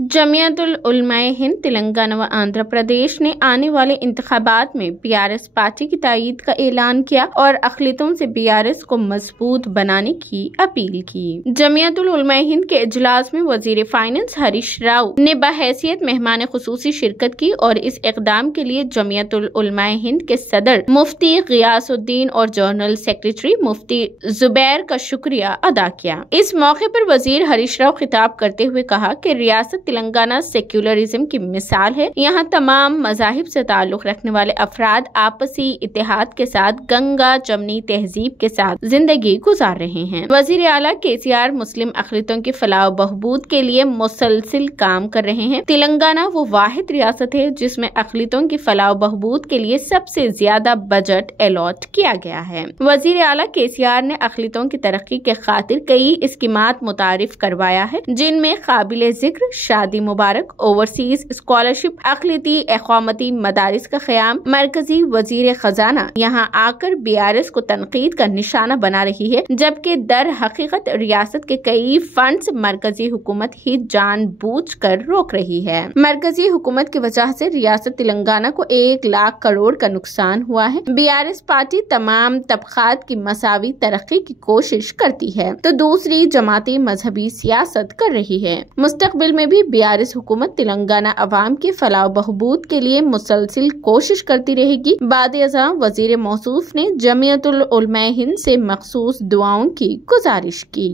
जमियतुल उलमाए हिंद तेलंगाना व आंध्र प्रदेश ने आने वाले इंतखाबात में बीआरएस पार्टी की तायीद का ऐलान किया और अक़लियतों से बीआरएस को मजबूत बनाने की अपील की। जमियतुल उलमाए हिंद के इजलास में वजीर फाइनेंस हरीश राव ने बहैसियत मेहमान खुसूसी शिरकत की और इस इक़दाम के लिए जमियतुल उलमाए हिंद के सदर मुफ्ती गियासुद्दीन और जनरल सेक्रेटरी मुफ्ती जुबैर का शुक्रिया अदा किया। इस मौके पर वजीर हरीश राव खिताब करते हुए कहा कि रियासत तेलंगाना सेक्युलरिज्म की मिसाल है। यहाँ तमाम मज़ाहिब से ताल्लुक रखने वाले अफराद आपसी इत्तेहाद के साथ गंगा जमनी तहजीब के साथ जिंदगी गुजार रहे हैं। वजीर आला केसीआर मुस्लिम अक़लियतों की फलाह बहबूद के लिए मुसलसिल काम कर रहे हैं। तेलंगाना वो वाहिद रियासत है जिसमें अक़लियतों की फलाह बहबूद के लिए सबसे ज्यादा बजट अलॉट किया गया है। वजीर आला केसीआर ने अक़लियतों की तरक्की के खातिर कई स्कीमात मुतारिफ करवाया है, जिनमें काबिल जिक्र शादी मुबारक, ओवरसीज स्कॉलरशिप, अक़लियती इक़ामती मदारिस का क़याम। मरकजी वजीर खजाना यहाँ आकर बीआरएस को तनकीद का निशाना बना रही है, जबकि दर हकीकत रियासत के कई फंड्स मरकजी हुकूमत ही जानबूझकर रोक रही है। मरकजी हुकूमत की वजह से रियासत तेलंगाना को 1 लाख करोड़ का नुकसान हुआ है। बीआरएस पार्टी तमाम तबक़ात की मसावी तरक्की की कोशिश करती है तो दूसरी जमाती मजहबी सियासत कर रही है। मुस्तकबिल में भी बीआरएस हुकूमत तेलंगाना अवाम के फलाह बहबूद के लिए मुसलसिल कोशिश करती रहेगी। बाद-ए-अज़ां वजीर मौसूफ ने जमियतुल उलमाए हिंद से मखसूस दुआओं की गुजारिश की।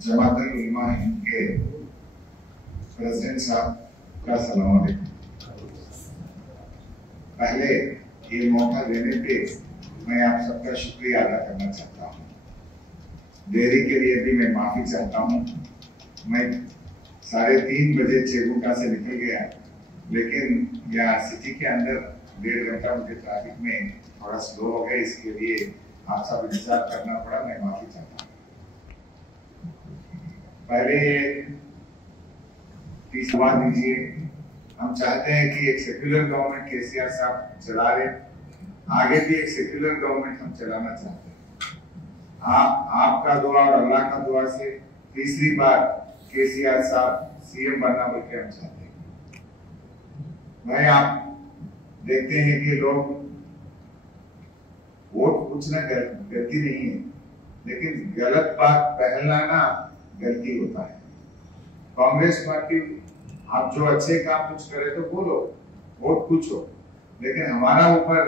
जमातुल उलमाए हिंद के प्रेसिडेंट साहब का सलाम अलैकुम। पहले ये मौका देने पे मैं आप सबका शुक्रिया अदा करना चाहता हूँ। देरी के लिए भी मैं माफी चाहता हूँ। मैं 3:30 बजे चेगुंटा से निकल गया, लेकिन यहाँ सिटी के अंदर 1.5 घंटा मुझे ट्रैफिक में थोड़ा स्लो हो गया, इसके लिए आप सब इंतजार करना पड़ा। मैं माफी चाहता हूँ। पहले तीसरी बात दीजिए, हम चाहते हैं कि एक सेक्युलर गवर्नमेंट केसीआर साहब चला रहे, आगे भी एक सेक्युलर गवर्नमेंट हम चलाना चाहते हैं। आपका दुआ और अल्लाह का दुआ से तीसरी बार केसीआर साहब सीएम बनना बोल के हम चाहते हैं। भाई आप देखते हैं कि लोग वोट पूछना गलती नहीं है, लेकिन गलत बात फैलाना गलती होता है। कांग्रेस पार्टी आप जो अच्छे काम कुछ करे तो बोलो, वोट पूछो, लेकिन हमारा ऊपर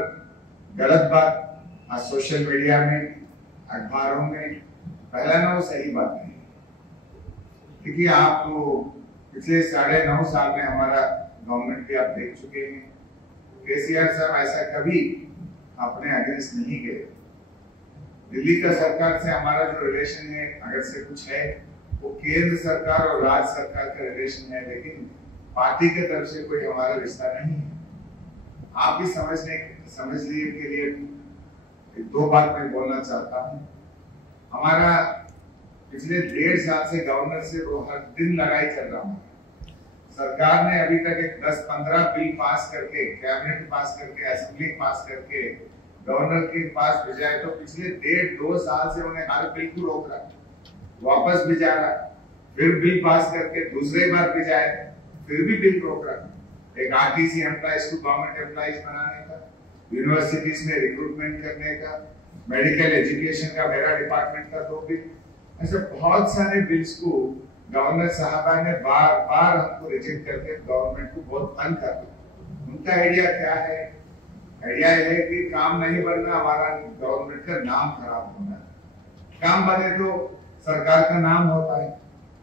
गलत बात सोशल मीडिया में अखबारों में फैलाना वो सही बात नहीं। क्योंकि आप तो पिछले 9.5 साल में हमारा गवर्नमेंट भी आप देख चुके हैं। केसीआर साहब ऐसा कभी अपने अगेंस्ट नहीं गए। दिल्ली का सरकार से हमारा जो रिलेशन है, अगर से कुछ है, वो केंद्र सरकार और राज्य सरकार का रिलेशन है, लेकिन पार्टी के तरफ से कोई हमारा रिश्ता नहीं है। आप भी समझ लिए के लिए 2 बात मैं बोलना चाहता हूँ। हमारा पिछले 1.5 साल से गवर्नर से हर दिन लड़ाई चल रहा है। सरकार ने अभी तक 10-15 बिल पास करके, कैबिनेट पास करके, असेंबली पास करके गवर्नर के पास भेजा, तो पिछले 1.5-2 साल से उन्हें हर बिल को रोक रहा, वापस भिजा रहा, फिर बिल पास करके दूसरी बार भिजाए, फिर भी बिल रोक रहा। एक आरटीसी एम्प्लॉइज को गवर्नमेंट एम्प्लॉइज बनाने का, यूनिवर्सिटीज में रिक्रूटमेंट करने का, मेडिकल एजुकेशन का मेरा डिपार्टमेंट का 2 बिल, ऐसे बहुत सारे बिल्स को गवर्नर साहबा ने बार हमको रिजेक्ट करके गवर्नमेंट को बहुत तंग कर दिया। उनका आइडिया क्या है? आइडिया है कि काम नहीं बनना, हमारा गवर्नमेंट का नाम खराब होना। काम बने तो सरकार का नाम होता है,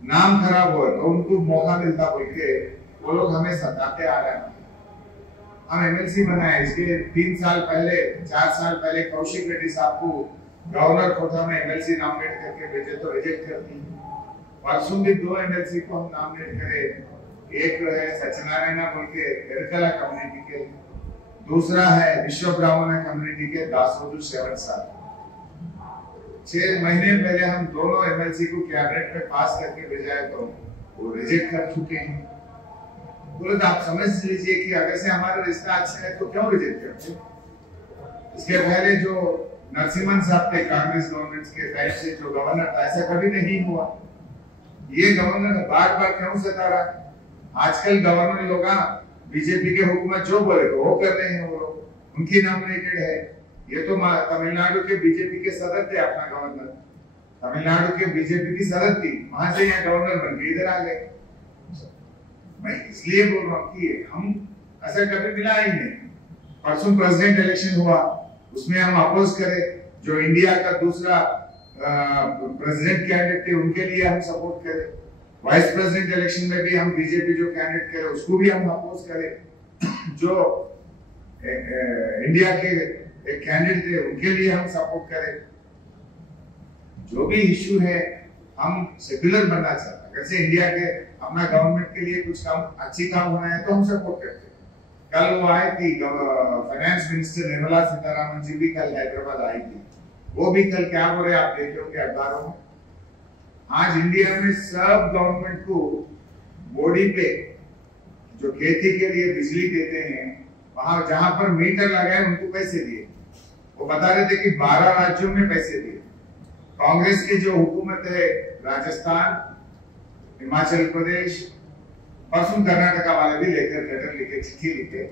नाम खराब हो तो उनको मौका मिलता बोल के वो लोग हमें सताते आ रहे हैं। हम एमएलसी बनाए, इसके 3 साल पहले 4 साल पहले कौशिक रेड्डी साहब को गवर्नर कोटा में एमएलसी नॉमिनेट करके भेजे तो रिजेक्ट कर दी। परसों भी 2 एमएलसी को हम नॉमिनेट करे, एक है सत्यनारायण बोल के एरकला कम्युनिटी के, दूसरा है विश्व ब्राह्मण कम्युनिटी के दासोजू 7 साल। 6 महीने पहले हम दोनों एमएलसी को कैबिनेट में पास करके भेजा है, तो वो रिजेक्ट कर चुके हैं। तो आप समझ लीजिए कि अगर से हमारा रिश्ता अच्छा है तो क्यों रिजेक्ट करते। इसके पहले जो नरसिम्हन साहब थे कांग्रेस गवर्नमेंट के टाइम से जो गवर्नर था, ऐसा कभी नहीं हुआ। ये गवर्नर बार बार क्यों सता रहा? आजकल गवर्नर लोग बीजेपी के हुकूमत जो बोले तो वो कर रहे हैं, वो लोग उनकी नॉमिनेटेड है। ये तो तमिलनाडु के बीजेपी के सदस्य थे, अपना गवर्नर तमिलनाडु के बीजेपी की सदस्य थी, वहां से यहाँ गवर्नर बन के इधर आ गए। मैं इसलिए बोल रहा हूँ कि हम ऐसा कभी मिला ही नहीं। परसों प्रेसिडेंट इलेक्शन हुआ, उसमें हम अपोज करे, जो इंडिया का दूसरा प्रेसिडेंट कैंडिडेट थे उनके लिए हम सपोर्ट करें। वाइस प्रेसिडेंट इलेक्शन में भी हम बीजेपी जो कैंडिडेट करे उसको भी हम अपोज करें। जो इंडिया के एक कैंडिडेट थे उनके लिए हम सपोर्ट करें। जो भी इश्यू है हम सेक्युलर बनना चाहते हैं। वैसे इंडिया के अपना गवर्नमेंट के लिए कुछ काम अच्छी काम होना है तो हम सपोर्ट करते हैं। कल वो आई थी फाइनेंस मिनिस्टर निर्मला सीतारमण जी भी कल हैदराबाद आई थी। वो भी कल क्या बोल रहे आप देख लोगे अखबारों में। आज इंडिया में सब गवर्नमेंट को बॉडी पे जो खेती के लिए बिजली देते हैं, वहां जहां पर मीटर लगाए उनको पैसे दिए। वो बता रहे थे कि 12 राज्यों में पैसे दिए। कांग्रेस की जो हुकूमत है राजस्थान, हिमाचल प्रदेश, परसों कर्नाटका वाले भी लेकर लेटर लिखे, चिट्ठी लिखे,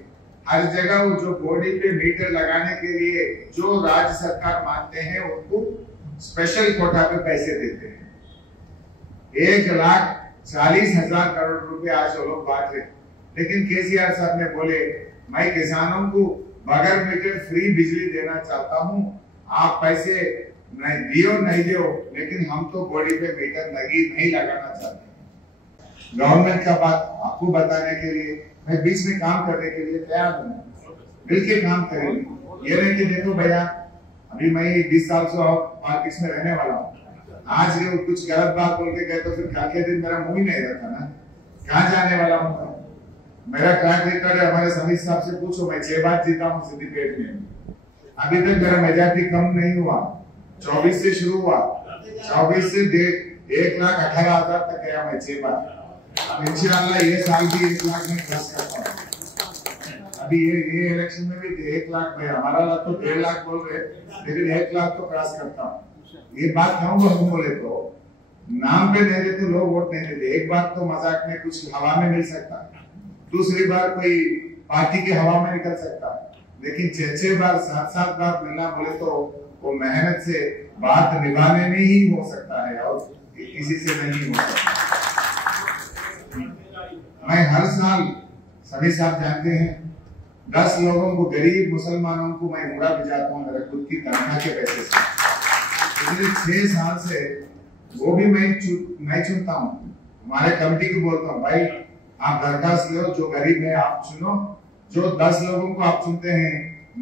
हर जगह वो जो बॉडी पे मीटर लगाने के लिए जो राज्य सरकार मानते हैं उनको स्पेशल कोटा पे पैसे देते हैं। 1,40,000 करोड़ रुपए आज वो लोग बांट रहे। लेकिन केसीआर साहब ने बोले मैं किसानों को बगैर मीटर फ्री बिजली देना चाहता हूँ, आप पैसे नहीं दियो नहीं दियो, लेकिन हम तो बॉडी पे मीटर नहीं लगाना चाहते। गवर्नमेंट का बात आपको बताने के लिए मैं बीच में काम करने के लिए तैयार हूँ, मिलके काम करेंगे। ये नहीं कि देखो भैया अभी मैं 20 साल से पॉलिटिक्स में रहने वाला हूँ, आज ये कुछ गलत बात बोल के गए तो फिर कल के दिन मेरा मुंह ही नहीं रहता ना, कहाँ जाने वाला हूँ। मेरा ट्रैक रिकॉर्ड है, हमारे समीर साहब से पूछो, मैं 6 बार जीता हूँ सिद्दीपेट में। अभी तक मेरा मेजॉरिटी कम नहीं हुआ। 24 से शुरू हुआ, 24 से 1,18,000 तक गया मैं 6 बार। इंशाअल्लाह ये साल भी 1 लाख में क्रॉस करता हूँ। अभी ये इलेक्शन में भी 1 लाख में, हमारा लाख तो 1.5 लाख बोल रहे, लेकिन 1 लाख तो क्रॉस करता हूँ। ये बात क्यों बोले तो नाम पे नहीं देते लोग, वोट नहीं देते। एक बार तो मजाक में कुछ हवा में मिल सकता, दूसरी बार कोई पार्टी के हवा में निकल सकता, लेकिन 6 बार 7 बार मिलना बोले तो वो मेहनत से बात निभाने में ही हो सकता है और किसी से नहीं हो सकता। मैं हर साल, सभी साहब जानते हैं, 10 लोगों को, गरीब मुसलमानों को मैं मुड़ा भिजाता हूँ मेरे खुद की तनख्वाह के पैसे से। पिछले 6 साल से वो भी मैं नहीं चुनता हूँ, हमारे कमेटी को बोलता हूँ भाई आप दरखास्त लो, जो गरीब है आप चुनो। जो 10 लोगों को आप चुनते हैं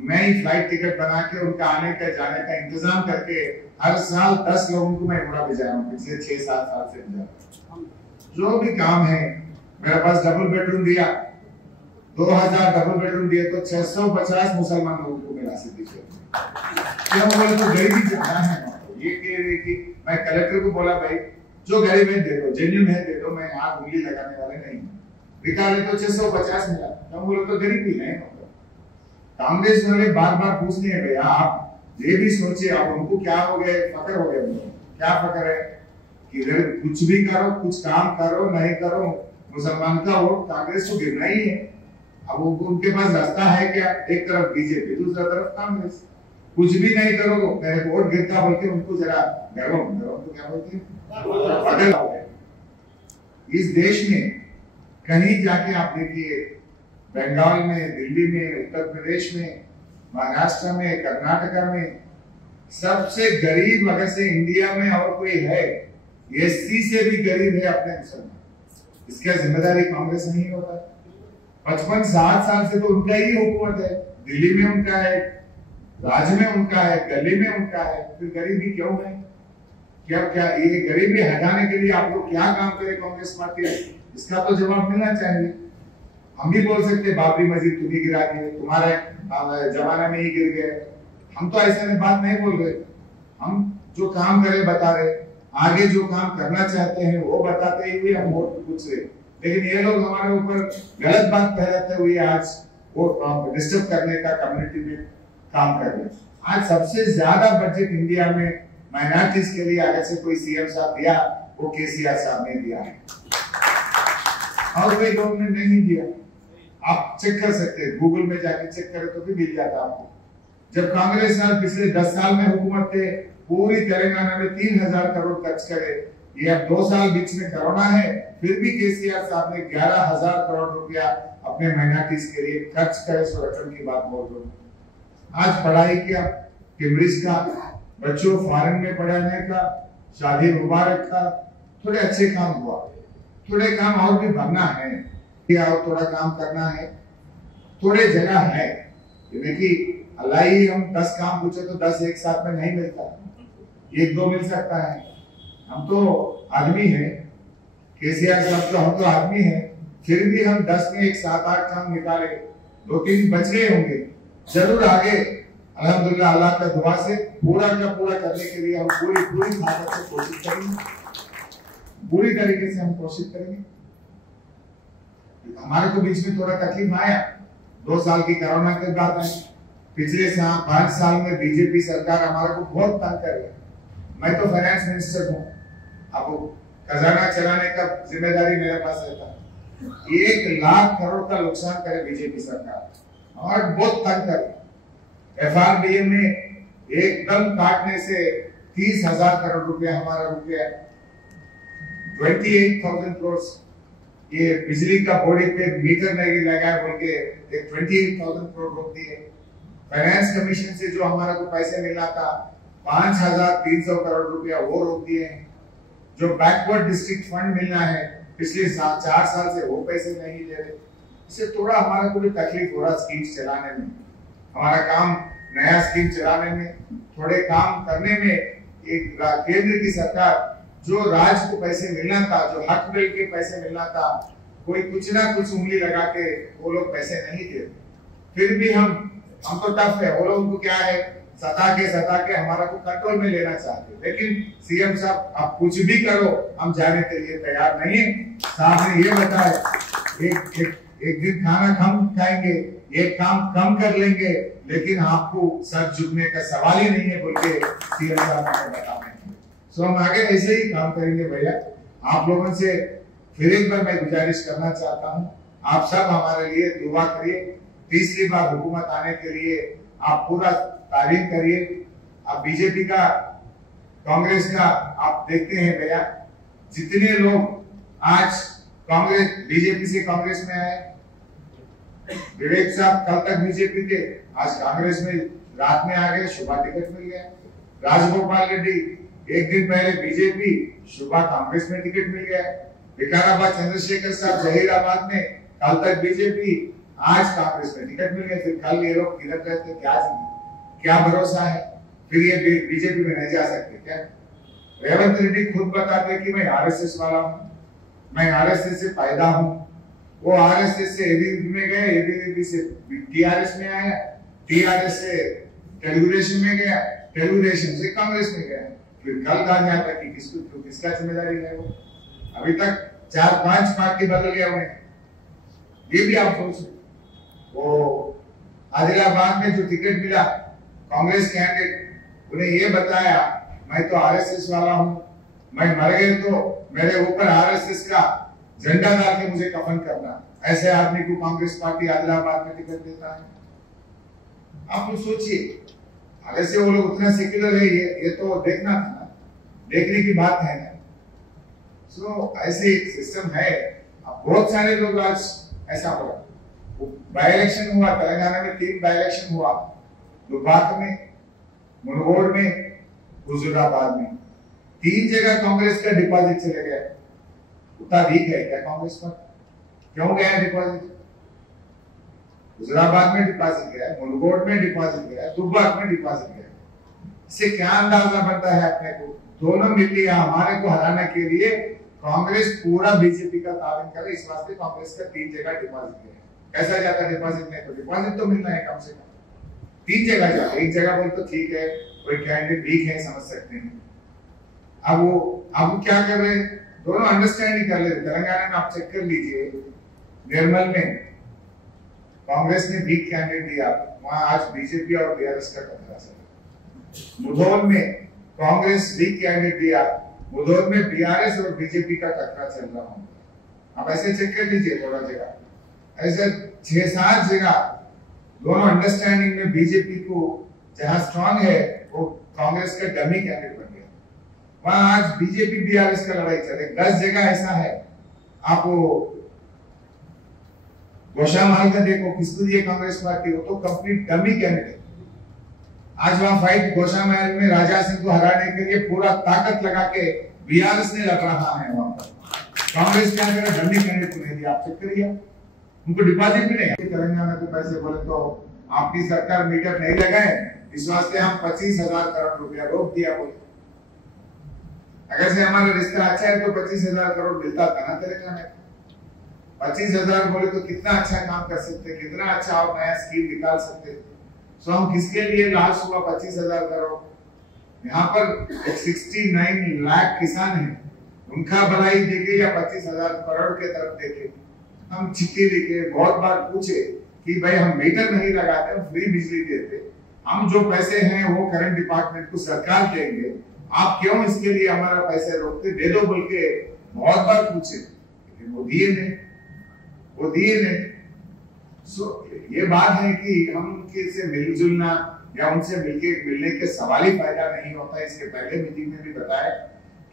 मैं ही फ्लाइट टिकट बना के उनका आने का जाने का इंतजाम करके हर साल 10 लोगों को मैं मुड़ा भिजाया हूँ, पिछले 6-7 साल से भिजा। जो भी काम है, मेरे पास डबल बेडरूम दिया, 2000 डबल बेडरूम दिए तो 650 मुसलमान लोगों को मिला सिद्दीपेट में। क्यों बोले तो गरीबी ज्यादा है। ये कि मैं कलेक्टर को बोला भाई जो गरीब है दे दो, जेन्युइन है दे दो, मैं यहाँ उंगली लगाने वाले नहीं। निकाले तो 650 मिला, क्यों बोले तो गरीबी नहीं। कांग्रेस वाले बार बार पूछते हैं भैया आप ये भी सोचिए, आप उनको क्या हो गए, फकर हो गए, क्या फकर है कि इधर कुछ भी करो, कुछ काम करो नहीं करो, मुसलमान का वोट कांग्रेस को गिरना ही है। अब उनके पास रास्ता है क्या? एक तरफ बीजेपी, दूसरा तरफ कांग्रेस। कुछ भी नहीं करो मेरे वोट गिरता, बोल के उनको जरा गर्व तो क्या बोलते हैं। इस देश में कहीं जाके आप देखिए, बंगाल में, दिल्ली में, उत्तर प्रदेश में, महाराष्ट्र में, कर्नाटका में, सबसे गरीब अगर से इंडिया में और कोई है, एससी से भी गरीब है अपने मुसलमान। इसका जिम्मेदारी कांग्रेस नहीं होता। 55-60 साल से तो उनका ही हुकूमत है, दिल्ली में उनका है, राज्य में उनका है, दिल्ली में उनका है, फिर गरीबी क्यों है? क्या ये गरीबी हटाने के लिए आप लोग क्या काम करें कांग्रेस पार्टी? इसका तो जवाब मिलना चाहिए। हम भी बोल सकते बाबरी मस्जिद तुम्हें गिरा दिए, तुम्हारे जमाना में ही गिर गए। हम तो ऐसे में बात नहीं बोल रहे, हम जो काम करे बता रहे, आगे जो काम करना चाहते हैं वो बताते हुए हम वोट पूछ रहे। लेकिन ये लोग हमारे ऊपर गलत बात फैलाते हुए आज वो डिस्टर्ब करने का कम्युनिटी में काम कर रहे हैं। आज सबसे ज्यादा बजट इंडिया में माइनॉरिटीज के लिए अगर से कोई सीएम साहब दिया वो केसीआर साहब ने दिया है, और कोई गवर्नमेंट नहीं दिया। आप चेक कर सकते हैं, गूगल में जाके चेक करें तो भी मिल जाता आपको। जब कांग्रेस साहब पिछले 10 साल में हुकूमत थे, पूरी तेलंगाना में 3000 करोड़ खर्च करे। ये अब 2 साल बीच में कोरोना है, फिर भी केसीआर साहब ने 11000 करोड़ रुपया अपने माइनॉरिटीज के लिए खर्च करे। सो रकम की बात बोल रहा हूँ। आज पढ़ाई क्या, कैम्ब्रिज का, बच्चों फॉरेन में पढ़ाने का, शादी मुबारक का, थोड़े अच्छे काम हुआ। थोड़े काम और भी भरना है, और थोड़ा काम करना है, थोड़े जगह है। देखिए अल्लाह ही, हम 10 काम पूछे तो 10 एक साथ में नहीं मिलता, 1-2 मिल सकता है। हम तो आदमी हैं, केसीआर साहब तो हम तो आदमी हैं, फिर भी हम 10 में एक 7-8 काम निकाले, 2-3 बच गए होंगे। जरूर आगे अल्हम्दुलिल्लाह अल्लाह का दुआ से पूरा का पूरा करने के लिए हम पूरी ताकत से कोशिश करेंगे, पूरी तरीके से हम कोशिश करेंगे। हमारे को बीच में थोड़ा तकलीफ आया, 2 साल की कोरोना के बाद आई। पिछले 5 साल में बीजेपी सरकार हमारे को बहुत तंग कर रही है। मैं तो फाइनेंस मिनिस्टर हूँ, अब खजाना चलाने का जिम्मेदारी मेरे पास रहता है। 1 लाख करोड़ का नुकसान करे बीजेपी सरकार और बहुत तंग कर। FRDM में एकदम काटने से 30,000 करोड़ रुपया हमारा रुक गया। 28,000 करोड़ ये बिजली का बोर्ड पे मीटर नहीं लगाया बोल के 28,000 करोड़ रोक दिए। फाइनेंस कमीशन से जो हमारा को पैसे मिलना था 5,300 करोड़ रुपया वो रोक दिए हैं। जो बैकवर्ड डिस्ट्रिक्ट फंड मिलना है पिछले 4 साल से वो पैसे नहीं ले रहे। इससे थोड़ा हमारा को भी तकलीफ हो रहा स्कीम्स चलाने में, हमारा काम नया स्कीम चलाने में, थोड़े काम करने में। एक केंद्र की सरकार जो राज्य को पैसे मिलना था, जो हक मिल के पैसे मिलना था, कोई कुछ ना कुछ उंगली लगा के वो लोग पैसे नहीं देते। फिर भी हम तो टफ है, वो लोगों को क्या है सता के हमारा को कंट्रोल में लेना चाहते। लेकिन सीएम साहब आप कुछ भी करो, हम जाने के लिए तैयार नहीं। साहब ने ये बताया एक दिन खाना कम खाएंगे, एक काम कम कर लेंगे, लेकिन आपको सर झुकने का सवाल ही नहीं है बोल के सीएम साहब ने बताया। सो हम आगे ऐसे ही काम करेंगे भैया। आप लोगों से फिर एक बार मैं गुजारिश करना चाहता हूँ, आप सब हमारे लिए दुआ करिए। तीसरी बार हुकूमत आने के लिए आप पूरा तारीफ करिए। आप बीजेपी का, कांग्रेस का आप देखते हैं भैया, जितने लोग आज कांग्रेस बीजेपी से कांग्रेस में आए, विवेक साहब कल तक बीजेपी थे, आज कांग्रेस में रात में आ गए, शुभा टिकट मिल गया। राजगोपाल रेड्डी एक दिन पहले बीजेपी, शुभा कांग्रेस में टिकट मिल गया। विकाराबाद चंद्रशेखर साहब जहीराबाद में कल तक बीजेपी, आज कांग्रेस में टिकट मिल गया। फिर कल ये लोग किधर रहते, क्या भरोसा है? फिर ये बीजेपी में नहीं जा सकते क्या? रेवंत रेड्डी खुद बताते कि मैं आरएसएस वाला हूँ, मैं आरएसएस से पैदा हूँ। वो आरएसएस से एबीवीपी में गए, एबीवीपी से टीआरएस में आया, टीआरएस से तेलुगु देशम में गया, तेलुगु देशम से कांग्रेस में गया। फिर कल कहा जाता कि किसका जिम्मेदारी है? वो अभी तक 4-5 पार्टी बदल गया उन्हें। ये भी आप सोचो। वो आदिलाबाद में जो टिकट मिला कांग्रेस कैंडिडेट, उन्हें ये बताया मैं तो आरएसएस वाला हूँ, मैं मर गए तो मेरे ऊपर आरएसएस का झंडा डाल के मुझे कफन करना। ऐसे आदमी को कांग्रेस पार्टी आदिलाबाद में टिकट देता है। आप लोग सोचिए, वैसे वो लोग उतना सेक्युलर है, ये तो देखना था ना, देखने की बात है ना। सो ऐसे सिस्टम है। अब बहुत सारे लोग आज ऐसा हो रहा। बाई इलेक्शन हुआ तेलंगाना में, 3 बाई इलेक्शन हुआ, दुबाक में, मुनगोड में, हुजूराबाद में। 3 जगह कांग्रेस का डिपॉजिट चले गया। उतना वीक है क्या कांग्रेस पर? क्यों गया डिपॉजिट? हुजूराबाद में डिपॉजिट गया, मुनगोड में डिपॉजिट गया, दुबाक में डिपॉजिट गया। इससे क्या अंदाजा बनता है अपने को? दोनों मिलिए हमारे को हराने के लिए कांग्रेस पूरा बीजेपी का तावन करे, इस वास्ते कांग्रेस का 3 जगह डिपॉजिट गया। कैसा जाता डिपॉजिट में? तो डिपॉजिट तो मिलना है कम से कम। 3 जगह जाता, एक जगह बोल तो ठीक है, कोई कैंडिडेट वीक है, समझ सकते हैं। अब क्या कर रहे हैं? दोनों अंडरस्टैंड ही कर लेते। तेलंगाना में आप चेक कर लीजिए, निर्मल में कांग्रेस ने वीक कैंडिडेट दिया, वहां आज बीजेपी और बीआरएस का टकराव चल रहा है। मुधोल में कांग्रेस भी कैंडिडेट दिया, मुधोल में बीआरएस और बीजेपी का टकरा चल रहा हूँ। आप ऐसे चेक कर लीजिए थोड़ा जगह, ऐसे 6-7 जगह दोनों अंडरस्टैंडिंग में बीजेपी को जहां स्ट्रांग है वो कांग्रेस का डमी कैंडिडेट बन गया। वहां आज बीजेपी बीआरएस का लड़ाई चले। 10 जगह ऐसा है, आप गोशामहल का देखो, किसको दिए कांग्रेस पार्टी, वो तो कंप्लीट डमी कैंडिडेट। आज वहां फाइट गोशामहल में राजा सिंह को हराने के लिए पूरा ताकत लगा के बीआरएस ने लड़ रहा है। वहां पर कांग्रेस क्या करे, डमी कैंडिडेट को नहीं दिया। आप चेक करिए, उनको डिपॉजिट भी नहीं। तेलंगाना के पैसे बोले तो आपकी सरकार मीटर नहीं लगाए, इस वास्ते हम 25,000 करोड़ रुपया रोक दिया बोले। अगर से हमारा रिश्ता अच्छा है तो 25,000 करोड़ मिलता था ना तेलंगाना। 25,000 बोले तो कितना अच्छा काम कर सकते, कितना अच्छा और नया स्कीम निकाल सकते। सो हम किसके लिए लास्ट हुआ 25,000 करोड़। यहाँ पर 69 लाख किसान है, उनका भलाई देखे या 25,000 करोड़ के तरफ देखे। हम चिट्ठी लिखे, बहुत बार पूछे कि भाई हम मीटर नहीं लगाते, हम फ्री बिजली देते, हम जो पैसे हैं वो करंट डिपार्टमेंट को सरकार देंगे, आप क्यों इसके लिए हमारा पैसे रोकते, दे दो बोल के बहुत बार पूछे, लेकिन वो दिए नहीं, वो दिए नहीं। सो ये बात है कि हम उनके से मिलजुलना या उनसे मिलने के सवाल ही फायदा नहीं होता। इसके पहले मीटिंग में भी बताया,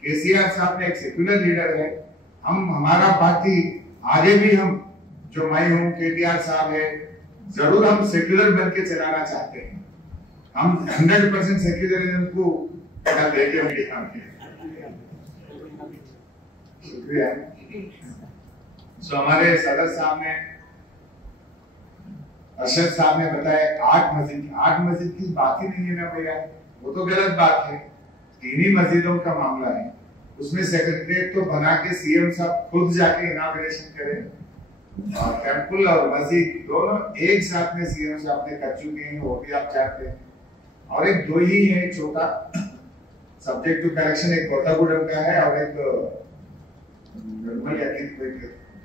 केसीआर साहब ने एक सेक्युलर लीडर है, हम हमारा पार्टी आगे भी हम जो मैं हूं, केटीआर साहब है, जरूर हम सेक्युलर बन के चलाना चाहते हैं। हम 100% सेक्युलरिज्म को पकड़ लेके हम काम किए। शुक्रिया। सो हमारे सदर साहब ने, अरशद साहब ने बताया 8 मस्जिद की बात ही नहीं है ना भैया, वो तो गलत बात है। 3 ही मस्जिदों का मामला है, उसमें सेक्रेटरीट तो बना के सीएम साहब खुद जाके इनॉग्रेशन करें और टेंपल और मस्जिद दोनों एक साथ में सीएम साहब ने कर चुके हैं, वो भी आप चाहते हैं। और एक 2 ही है छोटा सब्जेक्ट टू करेक्शन, एक कोत्तागुडम का है और एक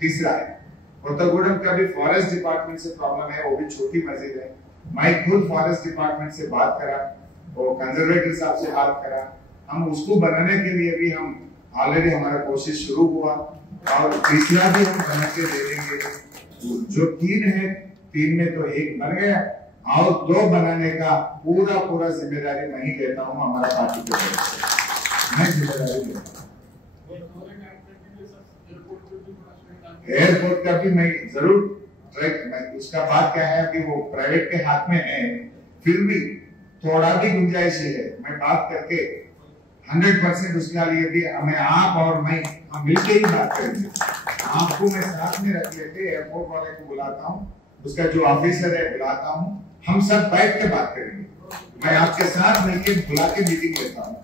तीसरा है। कोत्तागुडम का भी फॉरेस्ट डिपार्टमेंट से प्रॉब्लम है, वो भी छोटी मस्जिद है। मैं खुद फॉरेस्ट डिपार्टमेंट से बात करा, वो कंजर्वेटर साहब से बात करा, हम उसको बनाने के लिए भी हम ऑलरेडी हमारा कोशिश शुरू हुआ और तीसरा भी हम बना के दे देंगे। जो 3 है, 3 में तो 1 बन गया और 2 बनाने का पूरा जिम्मेदारी मैं ही लेता हूँ, हमारा पार्टी की तरफ से मैं जिम्मेदारी लेता हूँ। एयरपोर्ट का भी मैं जरूर उसका बात क्या है कि वो प्राइवेट के हाथ में है, फिर भी थोड़ा भी गुंजाइश है, मैं बात करके 100% उसके लिए भी हमें आप और मैं हम मिलके ही बात करेंगे। आपको मैं साथ में रख लेते, एयरपोर्ट वाले को बुलाता हूँ, उसका जो ऑफिसर है बुलाता हूँ, हम सब बैठ के बात करेंगे। मैं आपके साथ मिलके बुला के मीटिंग लेता हूँ।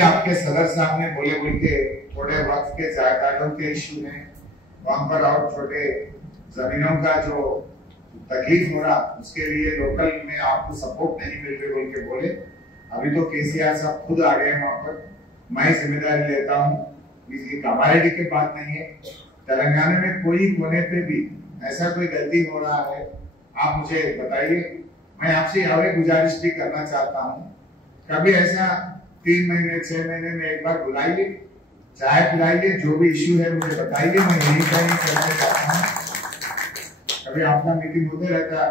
आपके सदर साहब ने बोले के थोड़े वक्त के जायदादों के इश्यू हैं, वहां पर और छोटे जमीनों का जो तकलीफ हो रहा, उसके लिए लोकल में आपको सपोर्ट नहीं मिल रही बोल के बोले। अभी तो केसीआर साहब खुद आ गए वहां पर, मैं जिम्मेदारी लेता हूँ। इसकी कमालिटी की बात नहीं है, तेलंगाना में कोई कोने पे भी ऐसा कोई गलती हो रहा है आप मुझे बताइए। मैं आपसे और गुजारिश भी करना चाहता हूँ, कभी ऐसा 3 महीने 6 महीने में एक बार बुलाइए, चाय पिलाइए, जो भी इश्यू है मुझे बताइए, मैं यही करना चाहता हूँ। कभी आपका मीटिंग होते रहता,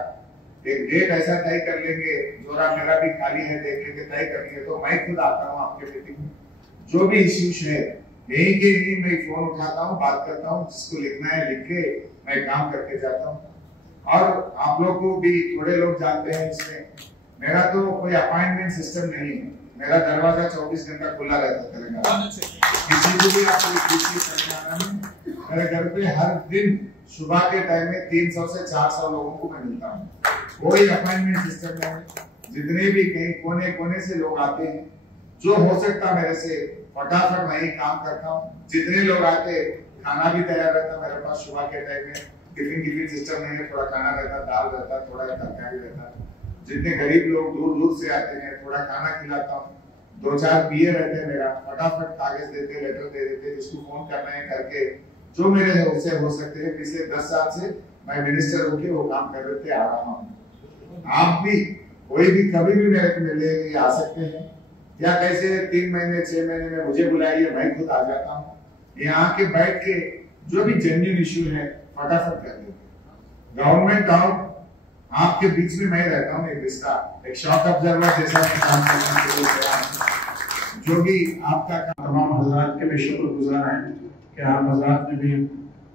एक डेट ऐसा तय कर लेंगे, जोरा मेरा भी खाली है, देख लेंगे, तय कर लेंगे, तो मैं खुद आता हूँ आपके मीटिंग में। जो भी इश्यूज है यही के ही मैं फोन उठाता हूँ, बात करता हूँ, जिसको लिखना है लिख के मैं काम करके जाता हूँ। और आप लोग को भी थोड़े लोग जानते हैं इसमें, मेरा तो कोई अपॉइंटमेंट सिस्टम नहीं है, मेरा दरवाजा 24 घंटा खुला रहता है तेलंगाना। किसी को भी आप तेलंगाना में मेरे घर पे हर दिन सुबह के टाइम में 300 से 400 लोगों को मैं मिलता हूँ। कोई अपॉइंटमेंट सिस्टम नहीं, जितने भी कहीं कोने कोने से लोग आते हैं, जो हो सकता मेरे से फटाफट मैं ही काम करता हूँ। जितने लोग आते, खाना भी तैयार रहता मेरे पास सुबह के टाइम में, टिफिन सिस्टम नहीं है, थोड़ा खाना रहता, दाल रहता, थोड़ा तरकारी रहता। जितने गरीब लोग दूर दूर से आते हैं, थोड़ा खाना खिलाता हूँ। 2-4 पीए रहते हैं मेरा, फटाफट कागज देते, लेटर दे देते, जिसको फोन करना है करके जो मेरे उससे हो सकते हैं। पिछले 10 साल से मैं मिनिस्टर होके वो काम कर रहे थे, आ रहा हूँ। आप भी कोई भी कभी भी मेरे को मिलने के लिए आ सकते हैं, या कैसे 3 महीने 6 महीने में मुझे बुलाइए, मैं खुद आ जाता हूँ। यहाँ के बैठ के जो भी जेन्युइन इश्यू है फटाफट कर देते। गवर्नमेंट और आपके बीच में मैं रहता हूँ, एक शॉक ऑब्जर्वर जैसा मैं काम करना शुरू किया। जो भी आपका तमाम हजरात के भी शुक्रगुजार हैं कि आप हजरात ने भी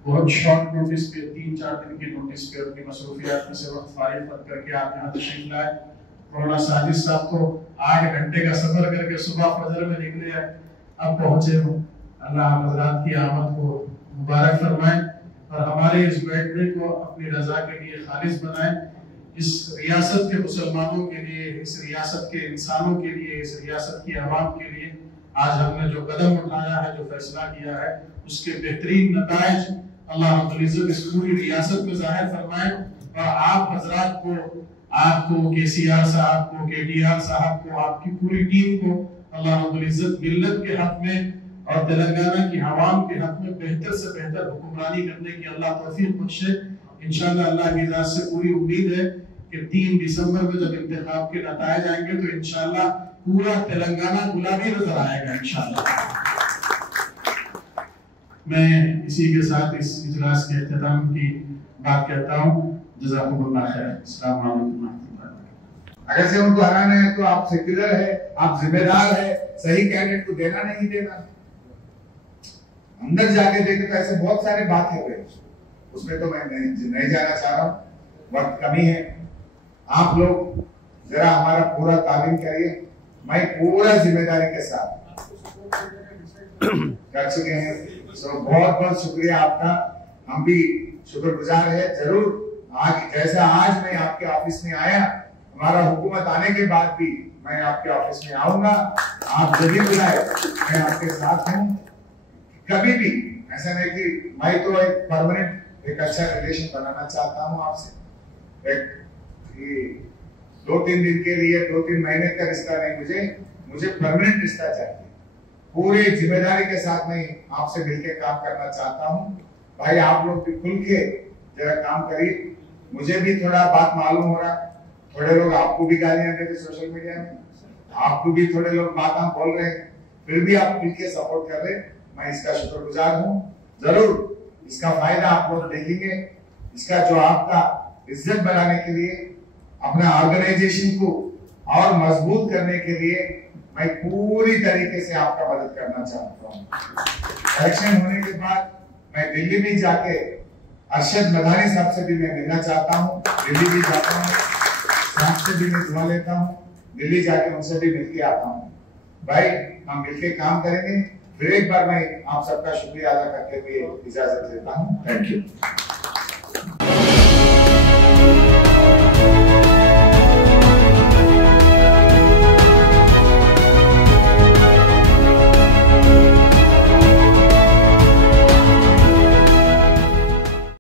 बहुत शॉर्ट नोटिस पे 3-4 दिन की नोटिस पे अपनी मसरूफियात में से वक्त फारिग करके आप यहाँ तशरीफ लाए। मौलाना साजिद साहब तो 8 घंटे का सफर करके सुबह फजर में निकले हैं, अब पहुंचे हो। अल्लाह आप हजरात की आमद को मुबारक फरमाए और हमारे इस बैठने को अपनी रजा के लिए खालिस बनाए। इस रियासत के मुसलमानों के लिए, इस रियासत के इंसानों के लिए, इस रियासत की आवाम के लिए आज हमने जो कदम उठाया है, जो फैसला किया है, उसके बेहतरीन नताइज अल्लाह रब्बुल इज्जत इस पूरी रियासत में जाहिर फरमाए। और आप हजरात को, आपको, केसीआर साहब को, केटीआर साहब को, आपकी पूरी टीम को अल्लाह रब्बुल इज्जत मिल्लत के हक में और तेलंगाना की आवाम के हक में बेहतर से बेहतर हुक्मरानी करने की अल्लाह तौफीक बख्शे। इंशाअल्लाह अल्लाह की इजाज़त से पूरी उम्मीद है कि 3 दिसंबर में जब इंतखाब के नताइज आएंगे तो इंशाअल्लाह पूरा तेलंगाना गुलाबी नजर आएगा इंशाअल्लाह। मैं इसी के साथ इस इजलास के इख्तिताम की बात कहता हूँ। जज़ाकुमुल्लाह खैर। अस्सलाम वालेकुम। अगर से उनको हराना है तो आप सेक्युलर है, आप जिम्मेदार है, सही कैंडिडेट को देना नहीं देना। अंदर जाके देखे तो ऐसे बहुत सारे बात है हुए, उसमें तो मैं नहीं जाना चाह रहा हूँ, वक्त कमी है। आप लोग जरा हमारा पूरा तालीम करिए, मैं पूरा जिम्मेदारी के साथ कर चुके हैं। तो बहुत बहुत शुक्रिया आपका, हम भी शुक्रगुजार है। जरूर आज जैसा आज मैं आपके ऑफिस में आया, हमारा हुकूमत आने के बाद भी मैं आपके ऑफिस में आऊंगा। आप जब भी बुलाए मैं आपके साथ हूँ। कभी भी ऐसा नहीं कि मैं तो एक परमानेंट एक अच्छा रिलेशन बनाना चाहता हूँ आपसे। एक 2-3 दिन के लिए, 2-3 महीने का रिश्ता नहीं, मुझे परमानेंट रिश्ता चाहिए। पूरी जिम्मेदारी के साथ मैं आपसे मिलकर काम करना चाहता हूँ। भाई आप लोग भी खुल के जरा काम करिए। मुझे भी थोड़ा बात मालूम हो रहा, थोड़े लोग आपको भी गालियां देते सोशल मीडिया में, आपको भी थोड़े लोग बातें बोल रहे हैं, फिर भी आप मिलकर सपोर्ट कर रहे, मैं इसका शुक्रगुजार हूँ। जरूर इसका फायदा आप लोग देखेंगे। इसका जो आपका इज्जत बनाने के लिए, अपना ऑर्गेनाइजेशन को और मजबूत करने के लिए मैं पूरी तरीके से आपका मदद करना चाहता हूँ। इलेक्शन होने के बाद मैं दिल्ली भी जाके अरशद मदानी साहब से भी मैं मिलना चाहता हूँ। दिल्ली भी जाता हूँ, साहब से भी मैं दुआ लेता हूँ, दिल्ली जाके उनसे भी मिलके आता हूँ। भाई हम मिलके काम करेंगे। फिर एक बार मैं आप सबका शुक्रिया अदा करते हुए इजाजत लेता हूँ। Thank you.